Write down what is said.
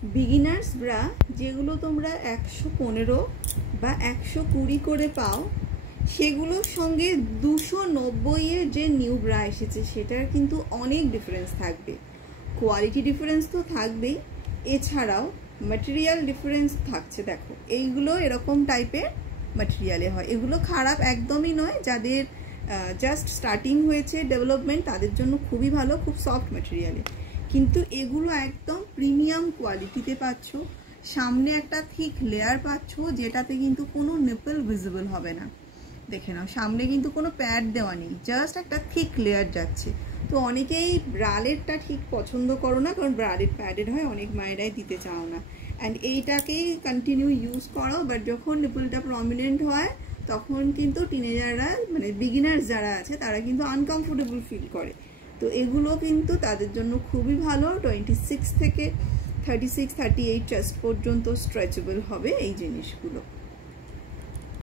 Beginners bra যেগুলো তোমরা 115 বা 120 করে পাও, সেগুলোর সঙ্গে 290 এর যে নিউ ব্রা এসেছে সেটার কিন্তু অনেক ডিফারেন্স থাকবে। কোয়ালিটি ডিফারেন্স তো থাকবেই, এছাড়াও ম্যাটেরিয়াল ডিফারেন্স থাকছে। দেখো এইগুলো এরকম টাইপের ম্যাটেরিয়ালে হয়, এগুলো খারাপ একদমই নয়। যাদের জাস্ট স্টার্টিং হয়েছে ডেভেলপমেন্ট তাদের জন্য খুবই ভালো, খুব সফট ম্যাটেরিয়ালে। কিন্তু এগুলো একদম প্রিমিয়াম কোয়ালিটিতে পাচ্ছ, সামনে একটা থিক লেয়ার পাচ্ছ যেটাতে কিন্তু কোনো নিপল ভিজিবল হবে না। দেখে নাও সামনে কিন্তু কোনো প্যাড দেওয়া নেই, জাস্ট একটা থিক লেয়ার যাচ্ছে। তো অনেকেই ব্রালেটটা ঠিক পছন্দ করো না, কারণ ব্রালেট প্যাডেড হয়, অনেক মায়েরাই দিতে চাও না। অ্যান্ড এইটাকেই কন্টিনিউ ইউজ করো, বাট যখন নিপলটা প্রমিনেন্ট হয় তখন কিন্তু টিনেজাররা মানে বিগিনার্স যারা আছে তারা কিন্তু আনকমফোর্টেবল ফিল করে। তো এগুলো কিন্তু তাদের জন্য খুবই ভালো। 26 থেকে 36, 38 চেস্ট পর্যন্ত স্ট্রেচেবল হবে এই জিনিসগুলো।